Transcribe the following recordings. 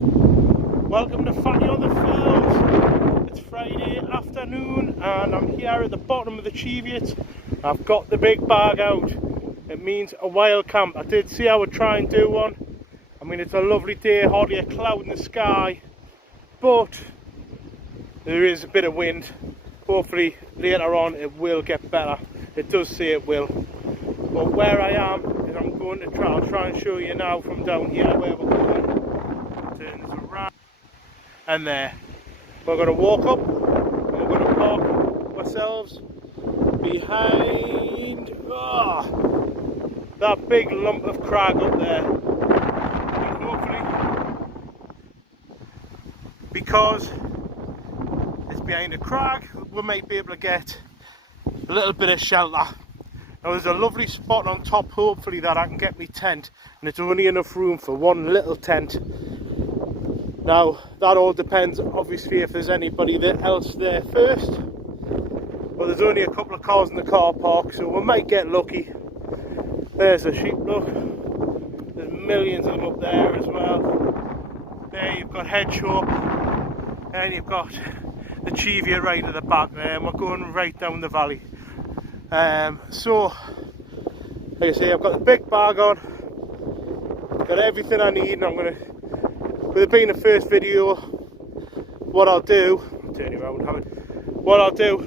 Welcome to Fatty on the Fells. It's Friday afternoon and I'm here at the bottom of the Cheviot. I've got the big bag out. It means a wild camp. I did say I would try and do one. I mean, it's a lovely day, hardly a cloud in the sky, but there is a bit of wind. Hopefully later on it will get better. It does say it will. But where I am is I'm going to try and show you now from down here where we're going. Turn this around. And there, we're going to walk up and we're going to park ourselves behind that big lump of crag up there. And hopefully, because it's behind a crag, we might be able to get a little bit of shelter. Now there's a lovely spot on top, hopefully, that I can get my tent, and it's only enough room for one little tent. Now, that all depends, obviously, if there's anybody else there first. But there's only a couple of cars in the car park, so we might get lucky. There's a sheep, look. There's millions of them up there as well. There you've got Headshope, and you've got the Cheviot right at the back there, and we're going right down the valley. So, like I say, I've got the big bag on, got everything I need, and I'm going to, with it being the first video, what I'll do, turn you around, what I'll do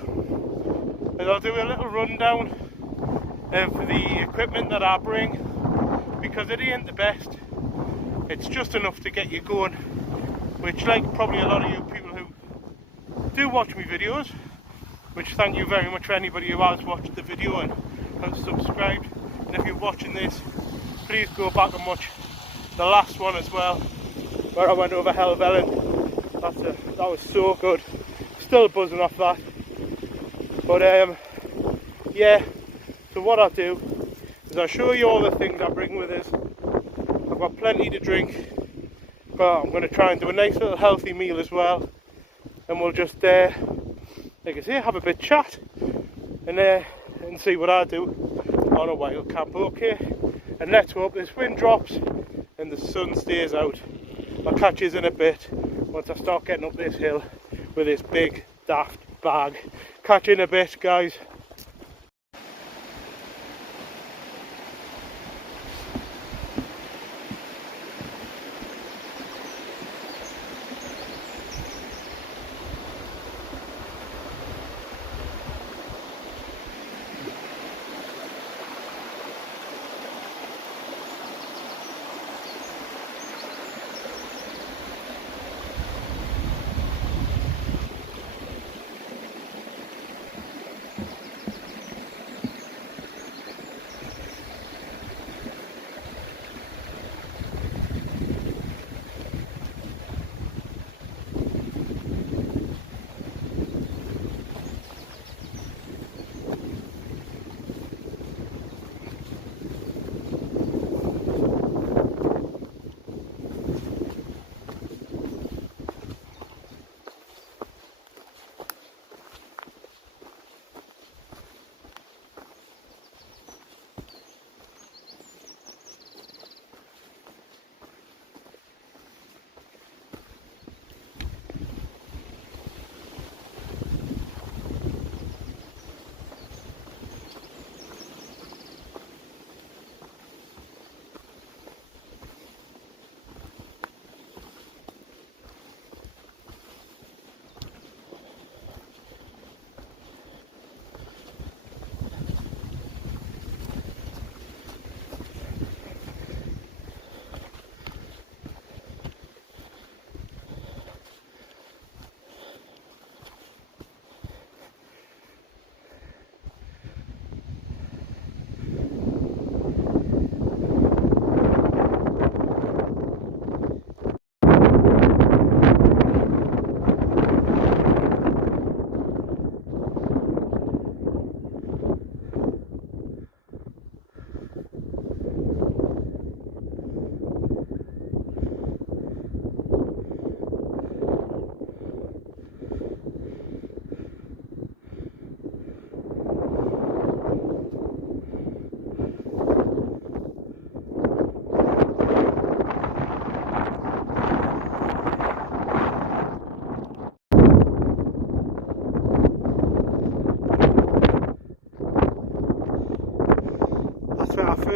is I'll do a little rundown of the equipment that I bring, because it ain't the best. It's just enough to get you going, which, like probably a lot of you people who do watch my videos, which thank you very much for anybody who has watched the video and has subscribed. And if you're watching this, please go back and watch the last one as well, where I went over Helvellyn. That was so good. Still buzzing off that. But yeah, so what I'll do is I'll show you all the things I bring with us. I've got plenty to drink, but I'm going to try and do a nice little healthy meal as well, and we'll just like I say, have a bit chat and see what I do on a wild camp. Okay, and let's hope this wind drops and the sun stays out. I'll catch you in a bit once I start getting up this hill with this big daft bag. Catch you in a bit, guys.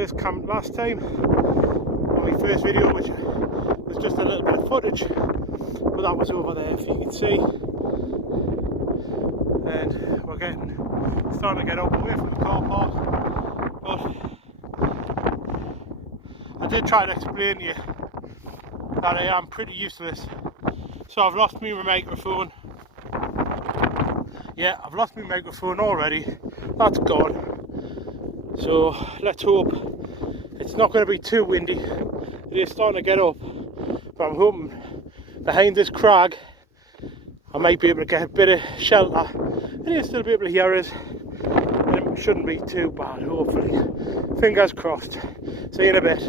first camped last time on my first video, which was just a little bit of footage, but that was over there if you can see. And we're starting to get up away from the car park, but I did try to explain to you that I am pretty useless. So I've lost my microphone. Yeah, I've lost my microphone already. That's gone. So let's hope it's not going to be too windy. It is starting to get up, but I'm hoping behind this crag I might be able to get a bit of shelter and you'll still be able to hear us. And it shouldn't be too bad, hopefully. Fingers crossed. See you in a bit.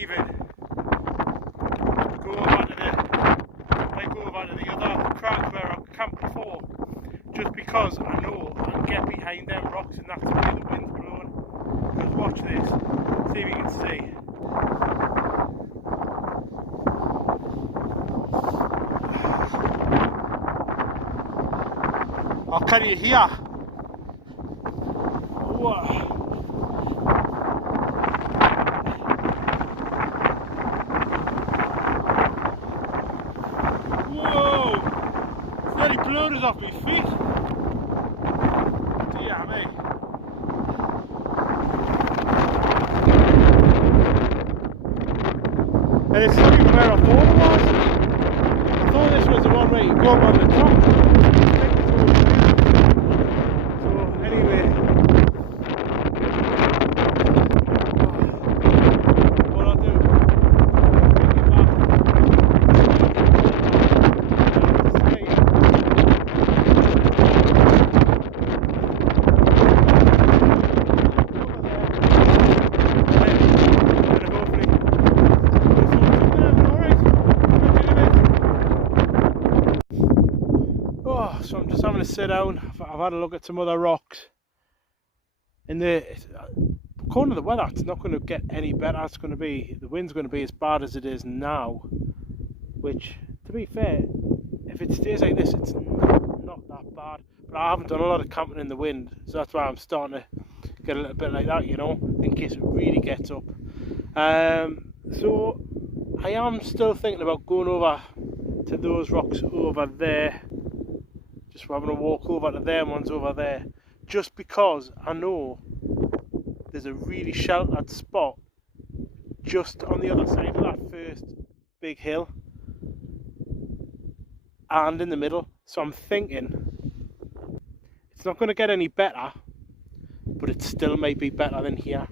Even go over to the other crag where I camped before, just because I know I can get behind them rocks and that's where the wind's blowing. Because watch this, see if you can see. Oh, can you hear? Whoa. Blows off my feet. Dear me. And it's not even where I thought it was. I thought this was the one where you go up on the top. So anyway, what I'll do, take it back. So I'm just having to sit down. I've had a look at some other rocks. According to the weather, it's not going to get any better. The wind's going to be as bad as it is now. Which, to be fair, if it stays like this, it's not that bad. But I haven't done a lot of camping in the wind, so that's why I'm starting to get a little bit like that, you know, in case it really gets up. So I am still thinking about going over to those rocks over there. Just having a walk over to them ones over there, just because I know there's a really sheltered spot just on the other side of that first big hill and in the middle. So I'm thinking it's not going to get any better, but it still might be better than here,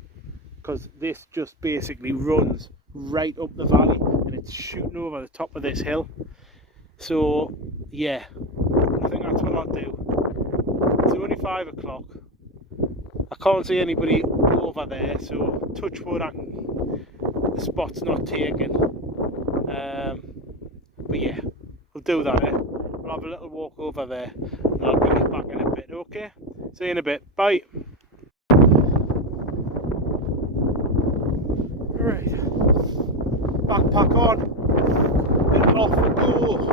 because this just basically runs right up the valley and it's shooting over the top of this hill. So yeah, I think that's what I'll do. It's only 5 o'clock. I can't see anybody over there, so touch wood, the spot's not taken. But yeah, we'll do that. We'll have a little walk over there and I'll bring it back in a bit, okay? See you in a bit. Bye. Right, backpack on and off we go.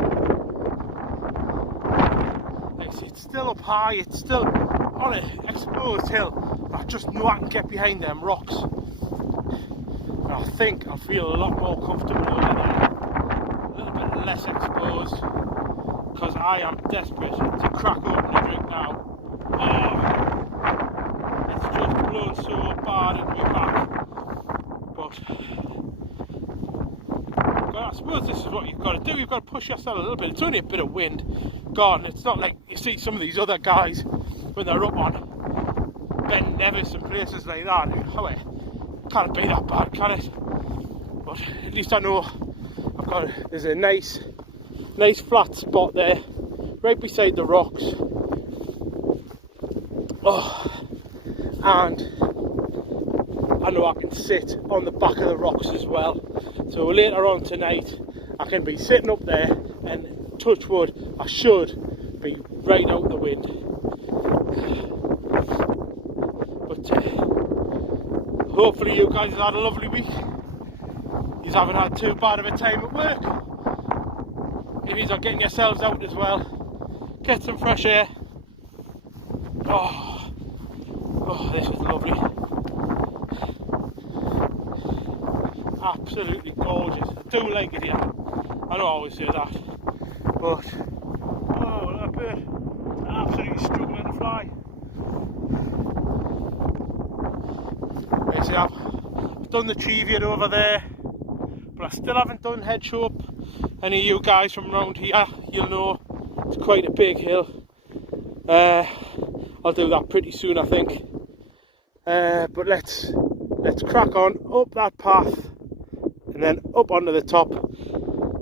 It's still up high, it's still on an exposed hill, but I just know I can get behind them rocks. And I think I'll feel a lot more comfortable over there, a little bit less exposed, because I am desperate to crack open a drink now. Oh, it's just blown so bad into my back. But I suppose this is what you've got to do. You've got to push yourself a little bit. It's only a bit of wind. God, it's not like you see some of these other guys when they're up on Ben Nevis and places like that. Oh, it can't be that bad, can it? But at least I know there's a nice flat spot there, right beside the rocks. Oh, and I know I can sit on the back of the rocks as well. So later on tonight, I can be sitting up there and touch wood, I should be right out the wind. But hopefully you guys have had a lovely week. You haven't had too bad of a time at work. If you are getting yourselves out as well, get some fresh air. Oh, this is lovely. Absolutely gorgeous. I do like it here. I know I always say that, but oh, that bird absolutely struggling to fly. Right, see, I've done the tree view over there, but I still haven't done headshot. Any of you guys from around here, you'll know it's quite a big hill. I'll do that pretty soon, I think. But let's crack on up that path and then up onto the top.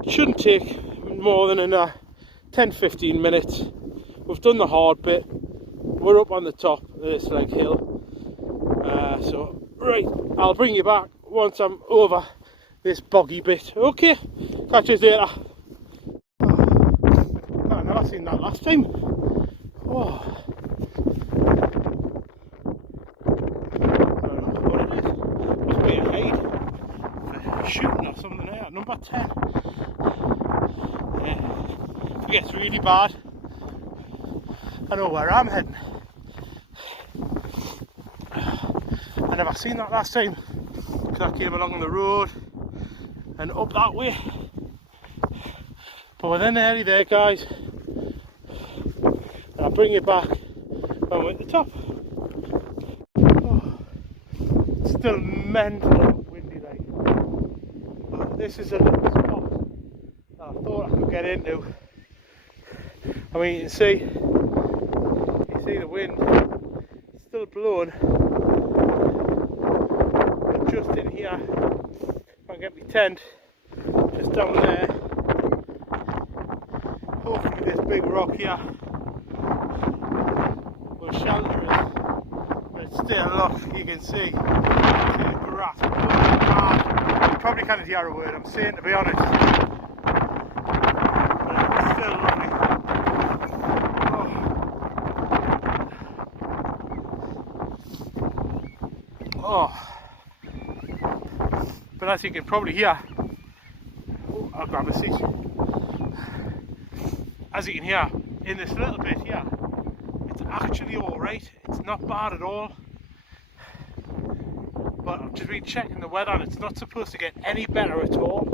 It shouldn't take more than 10-15 minutes. We've done the hard bit. We're up on the top of this hill. So right, I'll bring you back once I'm over this boggy bit. Okay, catch you later. Oh, I've never seen that last time. Oh. Shooting or something there, number 10. Yeah. If it gets really bad, I know where I'm heading. I never seen that last time because I came along the road and up that way. But we're then nearly there, guys. And I'll bring you back when we're at the top. Oh, it's still mental. This is a little spot that I thought I could get into. I mean, you can see the wind, it's still blowing. But just in here, if I can get my tent just down there. Hopefully this big rock here will shelter us. But it's still, look, you can see the grass. You probably can't hear a word I'm saying, to be honest. But it's still lovely. Oh. But as you can probably hear, I'll grab a seat. As you can hear, in this little bit here, it's actually alright. It's not bad at all. But I've just been checking the weather and it's not supposed to get any better at all.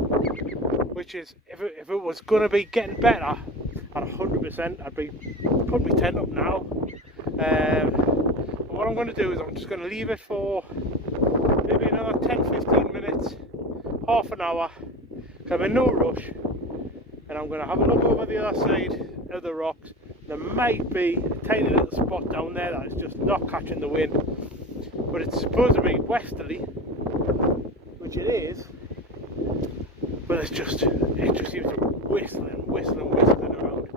Which is, if it was going to be getting better, at 100%, I'd be putting my tent up now. But what I'm going to do is I'm just going to leave it for maybe another 10-15 minutes, half an hour, because I'm in no rush. And I'm going to have a look over the other side of the rocks. There might be a tiny little spot down there that is just not catching the wind. But it's supposed to be westerly, which it is, but it just seems to be whistling around.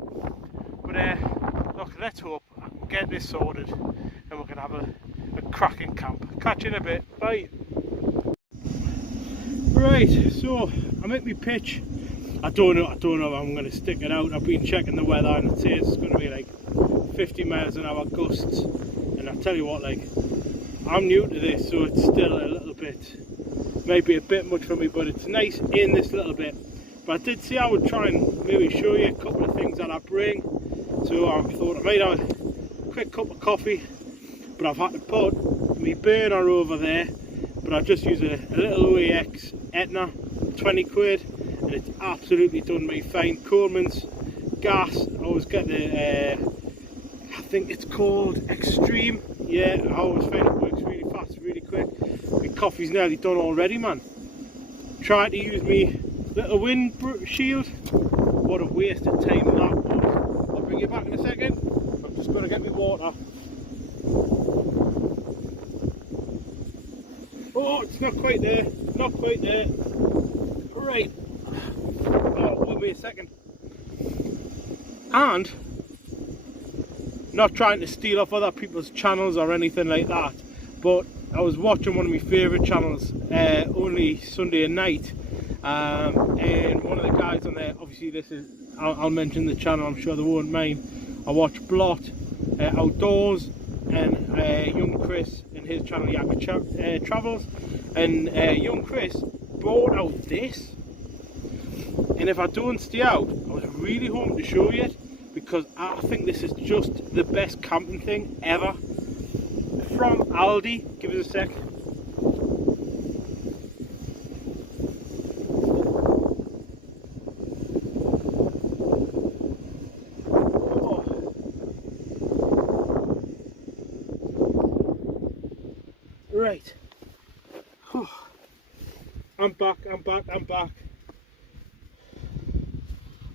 But look, let's hope I can get this sorted and we can have a cracking camp. Catch you in a bit, bye. Right, so I'm at my pitch. I don't know if I'm going to stick it out. I've been checking the weather and it says it's going to be like 50 miles an hour gusts, and I tell you what, I'm new to this, so it's still a little bit, maybe a bit much for me, but it's nice in this little bit. But I did say I would try and maybe show you a couple of things that I bring. So I thought I might have a quick cup of coffee, but I've had to put my burner over there. But I've just used a little OEX Etna, 20 quid, and it's absolutely done me fine. Coleman's gas, I always get the, I think it's called Extreme. Yeah, I always find it works really fast, really quick. My coffee's nearly done already, man. Trying to use me little wind shield. What a waste of time that was. I'll bring you back in a second. I'm just going to get my water. Oh, it's not quite there. Not quite there. Right. Oh, wait a second. And not trying to steal off other people's channels or anything like that, but I was watching one of my favourite channels only Sunday night, and one of the guys on there, obviously this is, I'll mention the channel, I'm sure they won't mind. I watch Blot Outdoors, and young Chris and his channel, Yakka Travels, and young Chris brought out this. And if I don't stay out, I was really hoping to show you it, because I think this is just the best camping thing ever. From Aldi, give us a sec. Right. I'm back.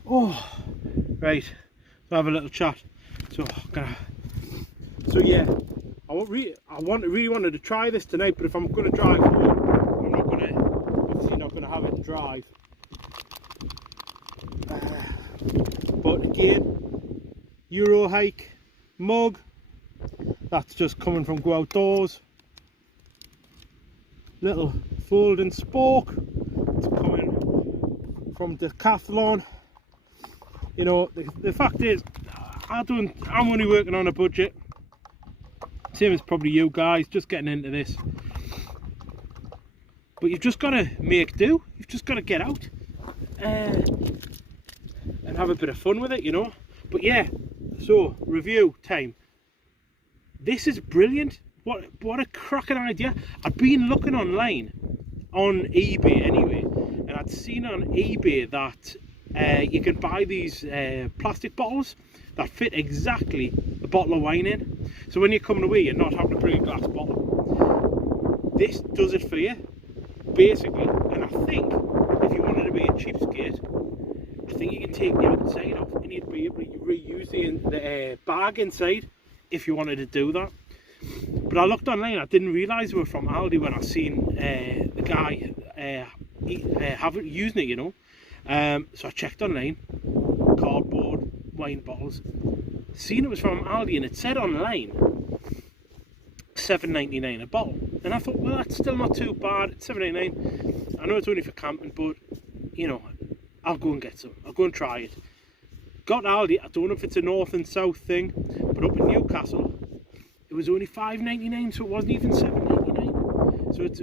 Oh, right. So have a little chat. So yeah, really wanted to try this tonight, but if I'm going to drive home, I'm obviously not going to have it drive. But again, Euro hike mug. That's just coming from Go Outdoors. Little folding spoke. It's coming from Decathlon. You know, the fact is, I'm only working on a budget. Same as probably you guys, just getting into this. But you've just got to make do. You've just got to get out and have a bit of fun with it, you know. But yeah, so review time. This is brilliant. What a cracking idea. I'd been looking online on eBay anyway, and I'd seen on eBay that you can buy these plastic bottles that fit exactly a bottle of wine in. So when you're coming away, you're not having to bring a glass bottle. This does it for you, basically. And I think if you wanted to be a cheapskate, I think you can take the outside off and you'd be able to reuse the bag inside if you wanted to do that. But I looked online, I didn't realise they were from Aldi when I seen the guy using it, you know. So I checked online, cardboard, wine bottles, seen it was from Aldi, and it said online $7.99 a bottle. And I thought, well, that's still not too bad. It's $7.99. I know it's only for camping, but you know, I'll go and get some. I'll go and try it. Got Aldi. I don't know if it's a north and south thing, but up in Newcastle it was only $5.99, so it wasn't even $7.99. So it's,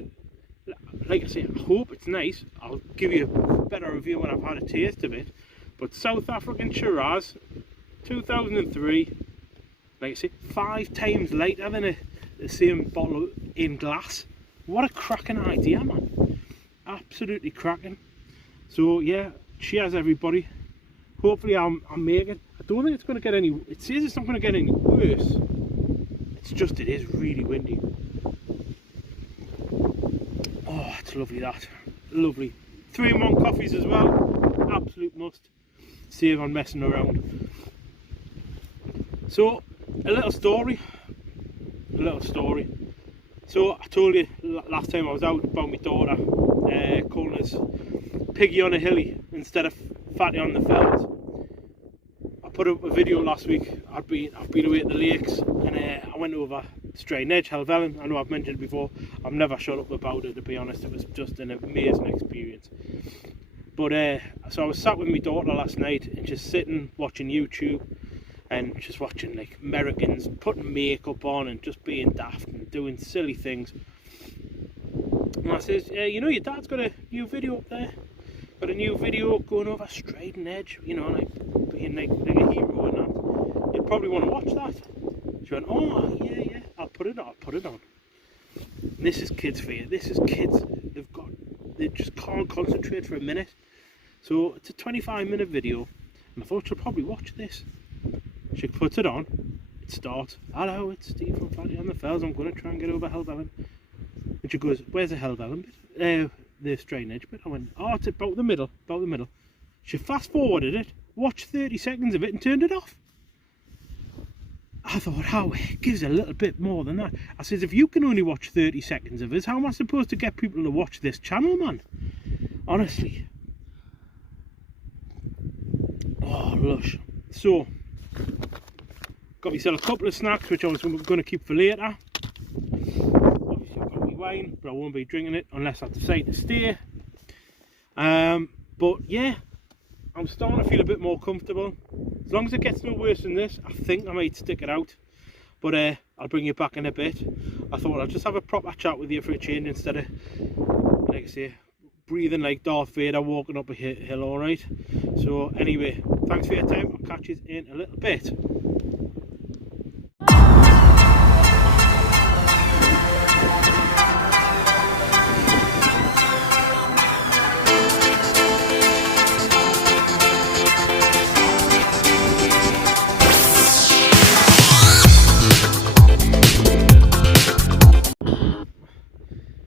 like I say, I hope it's nice. I'll give you a better review when I've had a taste of it. But South African Shiraz, 2003, like I say, 5 times lighter than the same bottle in glass. What a cracking idea, man. Absolutely cracking. So yeah, cheers everybody. Hopefully I'll make it. I don't think it's going to get any, it says it's not going to get any worse. It's just, it is really windy. Oh, it's lovely, that. Lovely. 3-in-1 coffees as well. Absolute must. Save on messing around. So, a little story. So, I told you last time I was out about my daughter calling us piggy on a hilly instead of fatty on the fells. I put up a video last week. I've been away at the lakes, and I went over Strain Edge, Helvellyn. I know I've mentioned it before. I've never shut up about it, to be honest. It was just an amazing experience. But so I was sat with my daughter last night and just sitting watching YouTube and just watching like Americans putting makeup on and just being daft and doing silly things. And I says, you know, your dad's got a new video up there. Got a new video going over Strain Edge, you know, like being like a hero and that. You'd probably want to watch that. She went, oh yeah, I'll put it on. And this is kids for you. This is kids. They just can't concentrate for a minute. So it's a 25-minute video, and I thought she'll probably watch this. She puts it on. It starts. Hello, it's Steve from Fatty on the Fells. I'm going to try and get over Helvellyn. And she goes, where's the Helvellyn bit? The Strain Edge bit. I went, oh, it's about the middle. She fast forwarded it, watched 30 seconds of it, and turned it off. I thought, how it gives a little bit more than that. I says, if you can only watch 30 seconds of this, how am I supposed to get people to watch this channel, man? Honestly. Oh, lush. So, got myself a couple of snacks, which I was going to keep for later. Obviously, I've got my wine, but I won't be drinking it unless I decide to stay. But yeah, I'm starting to feel a bit more comfortable. As long as it gets no worse than this, I think I might stick it out. But I'll bring you back in a bit. I thought I'd just have a proper chat with you for a change instead of, like I say, breathing like Darth Vader walking up a hill, alright? So anyway, thanks for your time. I'll catch you in a little bit.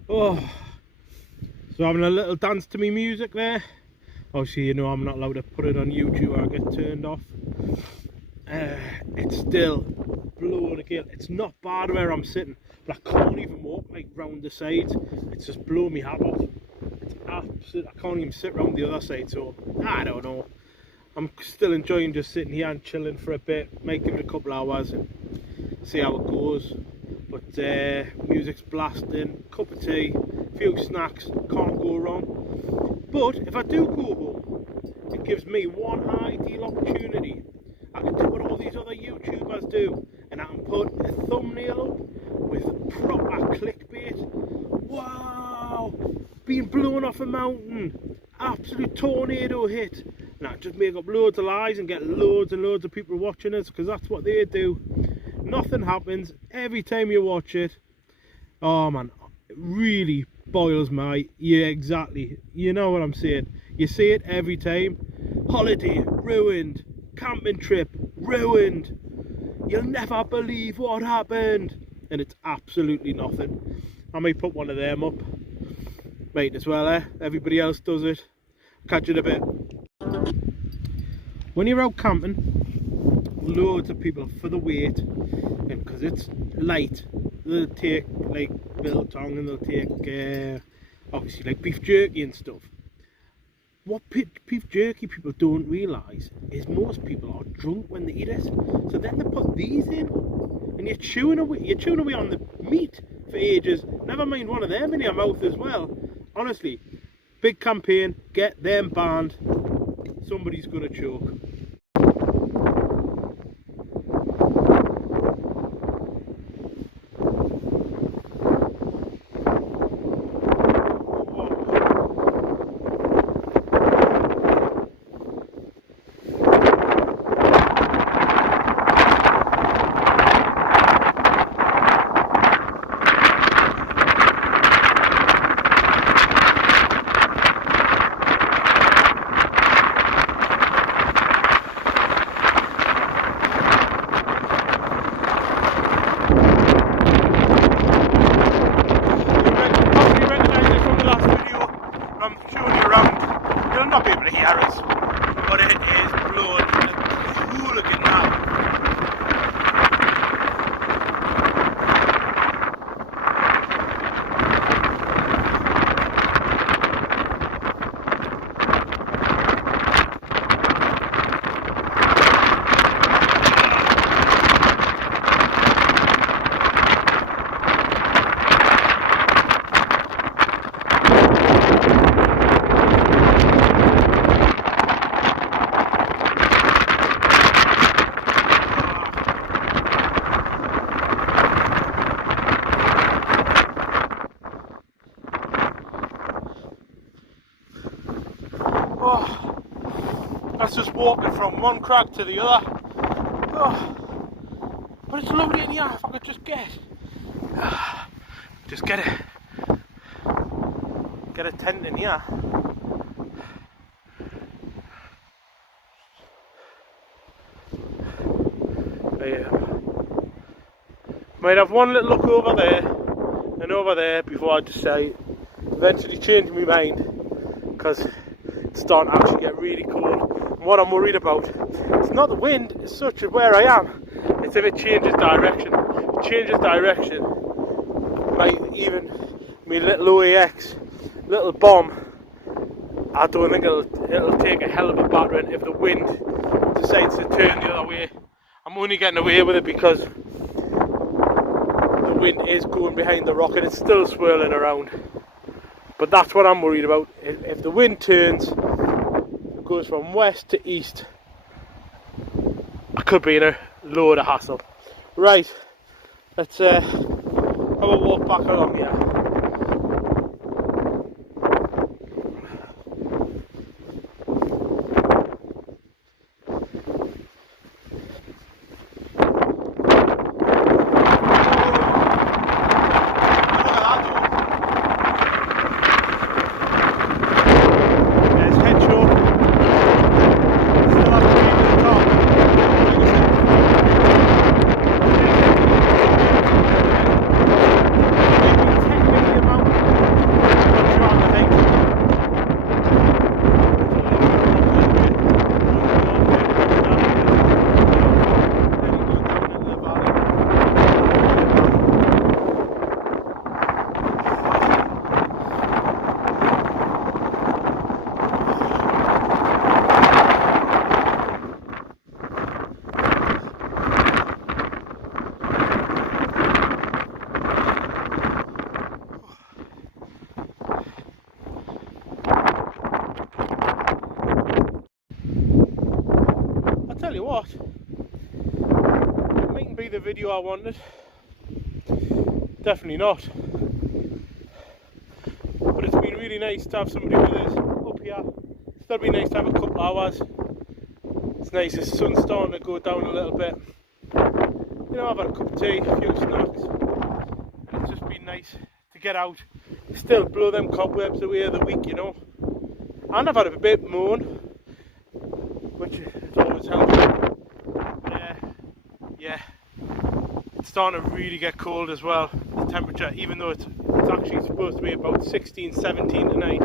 Oh, so having a little dance to me music there. Obviously, you know I'm not allowed to put it on YouTube or I get turned off. It's still blowing a gale. It's not bad where I'm sitting, but I can't even walk like round the side. It's just blowing me hat off. It's absolute. I can't even sit round the other side. So I don't know. I'm still enjoying just sitting here and chilling for a bit. Might give it a couple hours and see how it goes. But music's blasting, cup of tea, a few snacks, can't go wrong. But if I do go home, it gives me one ideal opportunity. I can do what all these other YouTubers do, and I can put a thumbnail up with proper clickbait. Wow! Being blown off a mountain, absolute tornado hit. And I just make up loads of lies and get loads and loads of people watching us, because that's what they do. Nothing happens every time you watch it. Oh man, it really boils my... Yeah, exactly. You know what I'm saying. You see it every time. Holiday ruined. Camping trip ruined. You'll never believe what happened. And it's absolutely nothing. I may put one of them up. Might as well, eh? Everybody else does it. Catch you in a bit. When you're out camping, loads of people for the weight, and because it's light, they'll take like biltong and they'll take obviously like beef jerky and stuff. What beef jerky people don't realise is most people are drunk when they eat it, so then they put these in and you're chewing away on the meat for ages, never mind one of them in your mouth as well. Honestly, big campaign, get them banned. Somebody's gonna choke. That's just walking from one crag to the other. Oh, but it's lovely in here. If I could just get a tent in here. Might have one little look over there and over there before I decide. Eventually change my mind, because it's starting to actually get really cold. And what I'm worried about, it's not the wind as such as where I am, it's if it changes direction. If it changes direction, even my little OAX, little bomb, I don't think it'll take a hell of a battering if the wind decides to turn the other way. I'm only getting away with it because the wind is going behind the rock and it's still swirling around. But that's what I'm worried about. If the wind turns, it goes from west to east, I could be in a load of hassle. Right, let's have a walk back along here. Tell you what, it mightn't be the video I wanted, definitely not, but it's been really nice to have somebody with us up here. It'll be nice to have a couple hours. It's nice, the sun's starting to go down a little bit, you know, I've had a cup of tea, a few snacks, and it's just been nice to get out, still blow them cobwebs away of the week, you know, and I've had a bit moan, which is always helpful. Yeah, it's starting to really get cold as well. The temperature, even though it's actually supposed to be about 16, 17 tonight,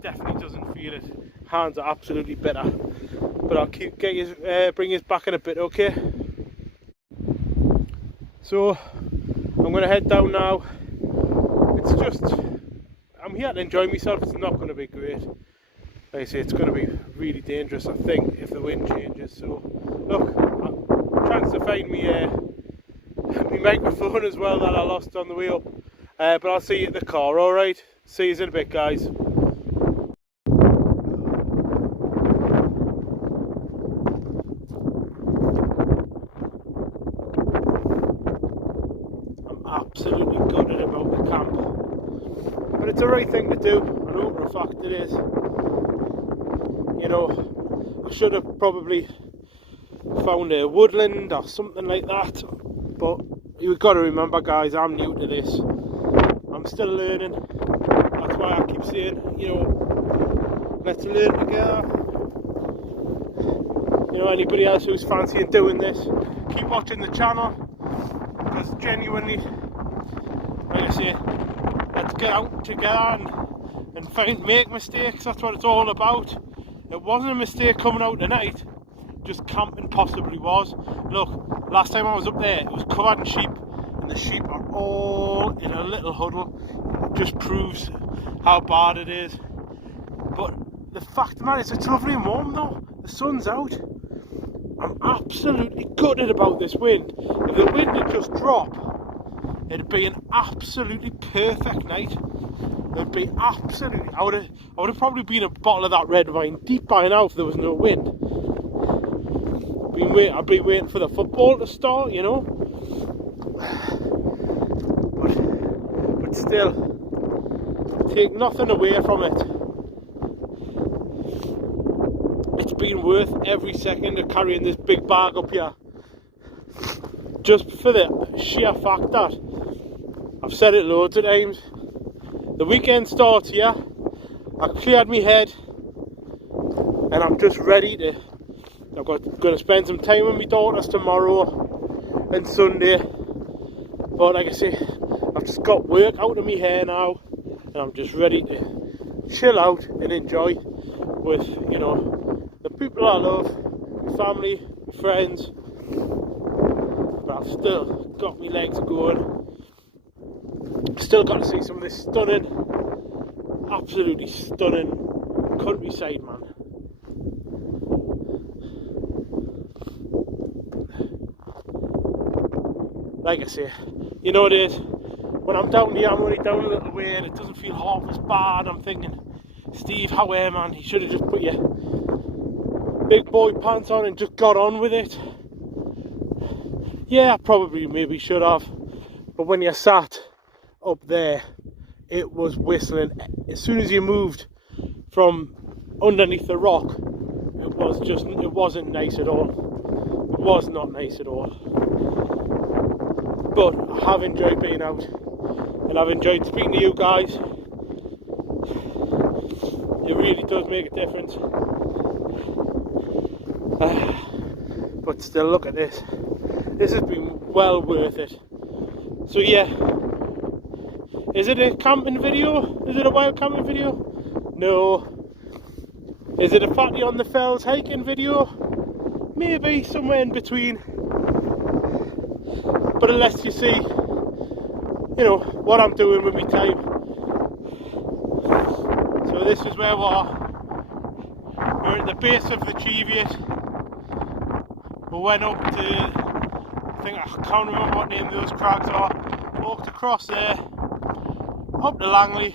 definitely doesn't feel it. Hands are absolutely bitter. But I'll bring you back in a bit, okay? So I'm going to head down now. It's just, I'm here to enjoy myself. It's not going to be great. Like I say, it's going to be really dangerous, I think, if the wind changes. So, look, I'm trying to find me microphone as well that I lost on the way up. But I'll see you at the car, alright? See you in a bit, guys. I'm absolutely gutted about the camp. But it's the right thing to do. I know for a fact it is. You know, I should have probably found a woodland or something like that, but you've got to remember, guys, I'm new to this. I'm still learning. That's why I keep saying, you know, let's learn together. You know, anybody else who's fancying doing this, keep watching the channel, because genuinely, like I say, let's get out together and make mistakes. That's what it's all about. It wasn't a mistake coming out tonight, just camping possibly was. Look, last time I was up there, it was covered in sheep, and the sheep are all in a little huddle. It just proves how bad it is. But the fact of the matter is, it's lovely and warm though. The sun's out. I'm absolutely gutted about this wind. If the wind had just dropped, it'd be an absolutely perfect night. It'd be absolutely, I would have probably been a bottle of that red wine deep by now if there was no wind. I've been waiting for the football to start, you know. But still, take nothing away from it. It's been worth every second of carrying this big bag up here. Just for the sheer fact that, I've said it loads of times, the weekend starts here, I cleared my head, and I'm just ready to, I'm going to spend some time with my daughters tomorrow and Sunday, but like I say, I've just got work out of my hair now, and I'm just ready to chill out and enjoy with, you know, the people I love, my family, my friends, but I've still got my legs going. Still got to see some of this stunning, absolutely stunning countryside, man. Like I say, you know what it is, when I'm down here, I'm only down a little way and it doesn't feel half as bad. I'm thinking, Steve, how are man? You should have just put your big boy pants on and just got on with it. Yeah, I probably maybe should have, but when you sat up there, it was whistling. As soon as you moved from underneath the rock, it wasn't nice at all. It was not nice at all. But I have enjoyed being out, and I've enjoyed speaking to you guys. It really does make a difference. But still, look at this. This has been well worth it. So yeah, is it a camping video? Is it a wild camping video? No. Is it a fatty on the fells hiking video? Maybe, somewhere in between. But it lets you see, you know, what I'm doing with my time. So this is where we're at the base of the Cheviot. We went up to, I can't remember what name those crags are. Walked across there, up to Langley,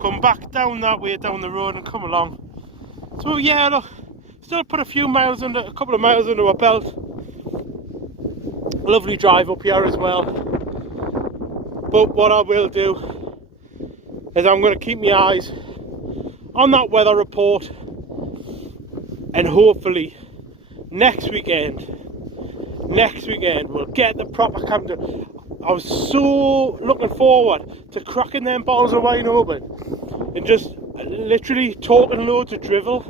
come back down that way down the road and come along. So yeah, look, still put a couple of miles under our belt. Lovely drive up here as well. But what I will do is I'm going to keep my eyes on that weather report, and hopefully next weekend we'll get the proper camp done. I was so looking forward to cracking them bottles of wine open and just literally talking loads of drivel,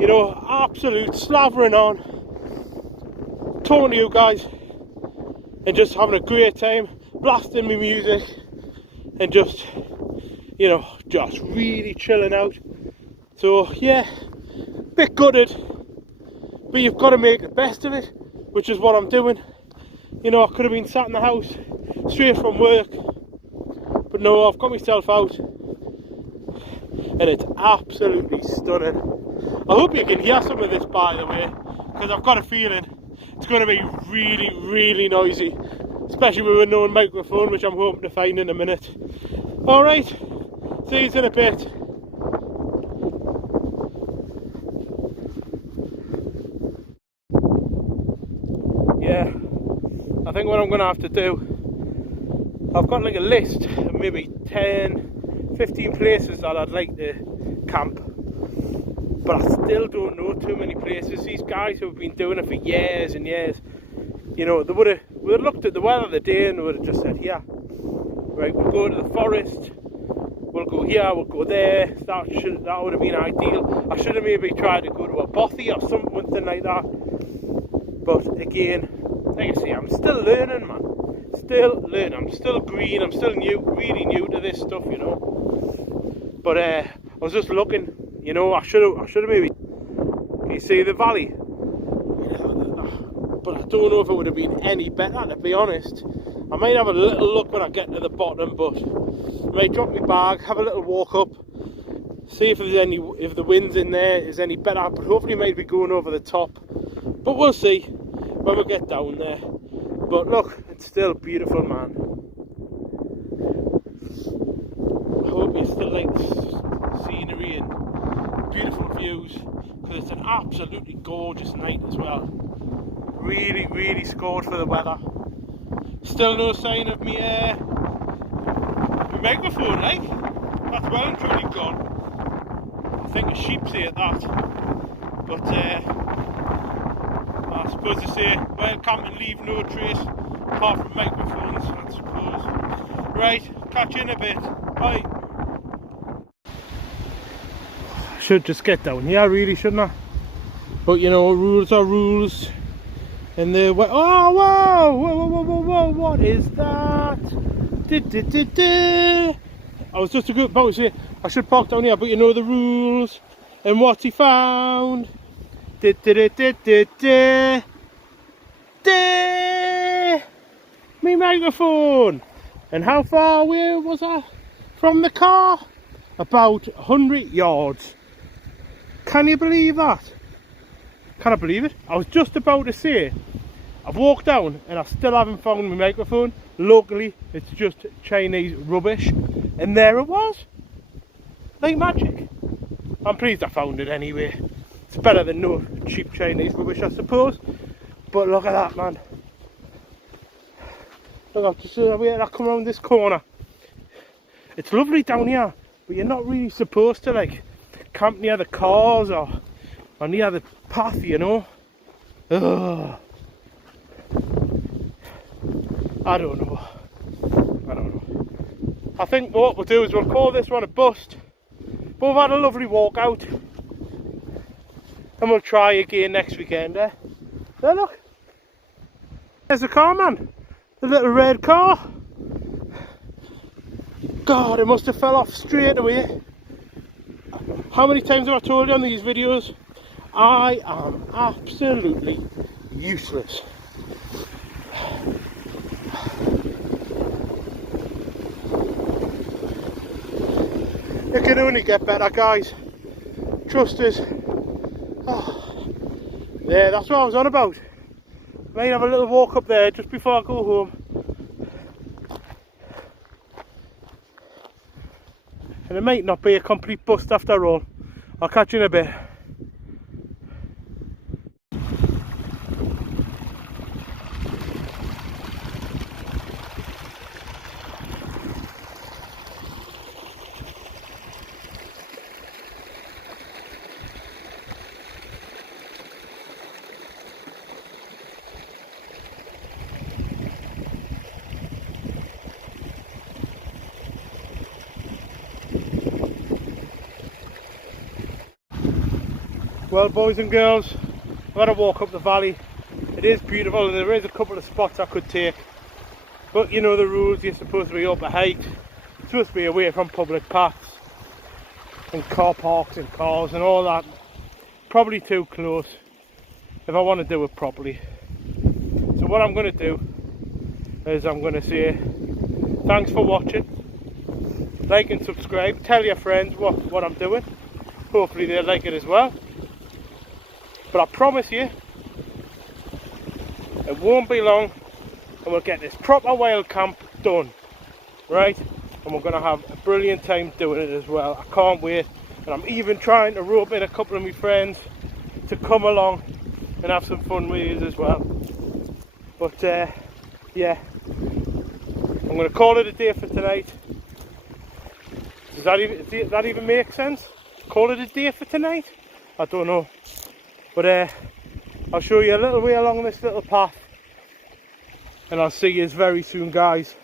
you know, absolute slavering on, talking to you guys and just having a great time, blasting my music and just, you know, just really chilling out. So yeah, bit gutted, but you've got to make the best of it, which is what I'm doing. You know, I could have been sat in the house straight from work, but no, I've got myself out and it's absolutely stunning. I hope you can hear some of this, by the way, because I've got a feeling it's going to be really, really noisy, especially with a known microphone, which I'm hoping to find in a minute. Alright, see you in a bit. Yeah, I think what I'm going to have to do, I've got like a list of maybe 10, 15 places that I'd like to camp, but I still don't know too many places. These guys who have been doing it for years and years, you know, they would have looked at the weather of the day and they would have just said, yeah, right, we'll go to the forest, we'll go here, we'll go there. That would have been ideal. I should have maybe tried to go to a bothy or something like that. But again, like I say, I'm still learning, man. Still learning. I'm still green. I'm still new, really new to this stuff, you know. But I was just looking, you know. I should have maybe. Can you see the valley? But I don't know if it would have been any better, to be honest. I might have a little look when I get to the bottom, but I might drop my bag, have a little walk up, see if the wind's in there is any better. But hopefully, might be going over the top. But we'll see when we get down there. But look, it's still beautiful, man. I hope you still like the scenery and beautiful views, because it's an absolutely gorgeous night as well. Really, really scored for the weather. Still no sign of me microphone, like. That's well and truly gone. I think a sheep's ate that. But I suppose they say, wild camping leave no trace apart from microphones, I suppose. Right, catch you in a bit. Bye. I should just get down here, really, shouldn't I? But you know, rules are rules. And the way, oh, whoa, what is that? I was just about to say I should park down here, but you know the rules. And what's he found? Me microphone. And how far away was I from the car? About 100 yards. Can you believe that? Can I believe it? I was just about to say, I've walked down and I still haven't found my microphone. Locally, it's just Chinese rubbish. And there it was. Like magic. I'm pleased I found it anyway. It's better than no cheap Chinese rubbish, I suppose. But look at that, man. Look, I've just wait, I come around this corner. It's lovely down here, but you're not really supposed to like camp near the cars or near the path, you know. Ugh. I don't know. I think what we'll do is we'll call this one a bust. But we've had a lovely walk out, and we'll try again next weekend. There, look. There's the car, man. The little red car. God, it must have fell off straight away. How many times have I told you on these videos? I am absolutely useless. It can only get better, guys. Trust us. Oh, there, that's what I was on about. Might have a little walk up there just before I go home. And it might not be a complete bust after all. I'll catch you in a bit. Well, boys and girls, I've had a walk up the valley. It is beautiful and there is a couple of spots I could take. But you know the rules, you're supposed to be up a height. You're supposed to be away from public paths and car parks and cars and all that. Probably too close if I want to do it properly. So what I'm going to do is I'm going to say thanks for watching. Like and subscribe. Tell your friends what I'm doing. Hopefully they'll like it as well. But I promise you, it won't be long and we'll get this proper wild camp done, right? And we're going to have a brilliant time doing it as well. I can't wait. And I'm even trying to rope in a couple of my friends to come along and have some fun with you as well. But yeah, I'm going to call it a day for tonight. Does that even make sense? Call it a day for tonight? I don't know. But I'll show you a little way along this little path and I'll see you very soon, guys.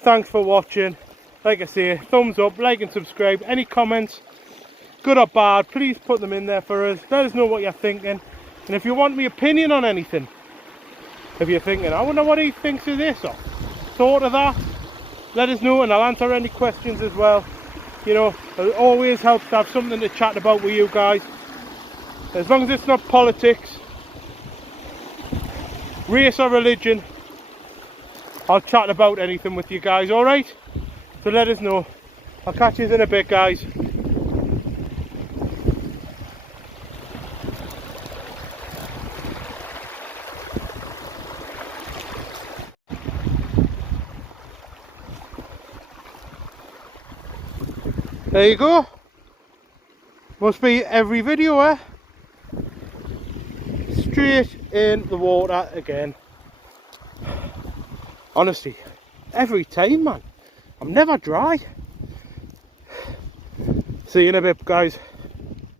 Thanks for watching. Like I say, thumbs up, like and subscribe. Any comments, good or bad, please put them in there for us. Let us know what you're thinking. And if you want my opinion on anything, if you're thinking, I wonder what he thinks of this or thought of that, let us know and I'll answer any questions as well. You know, it always helps to have something to chat about with you guys. As long as it's not politics, race or religion, I'll chat about anything with you guys, alright? So let us know. I'll catch you in a bit, guys. There you go. Must be every video, eh? Straight in the water again. Honestly, every time, man. I'm never dry. See you in a bit, guys.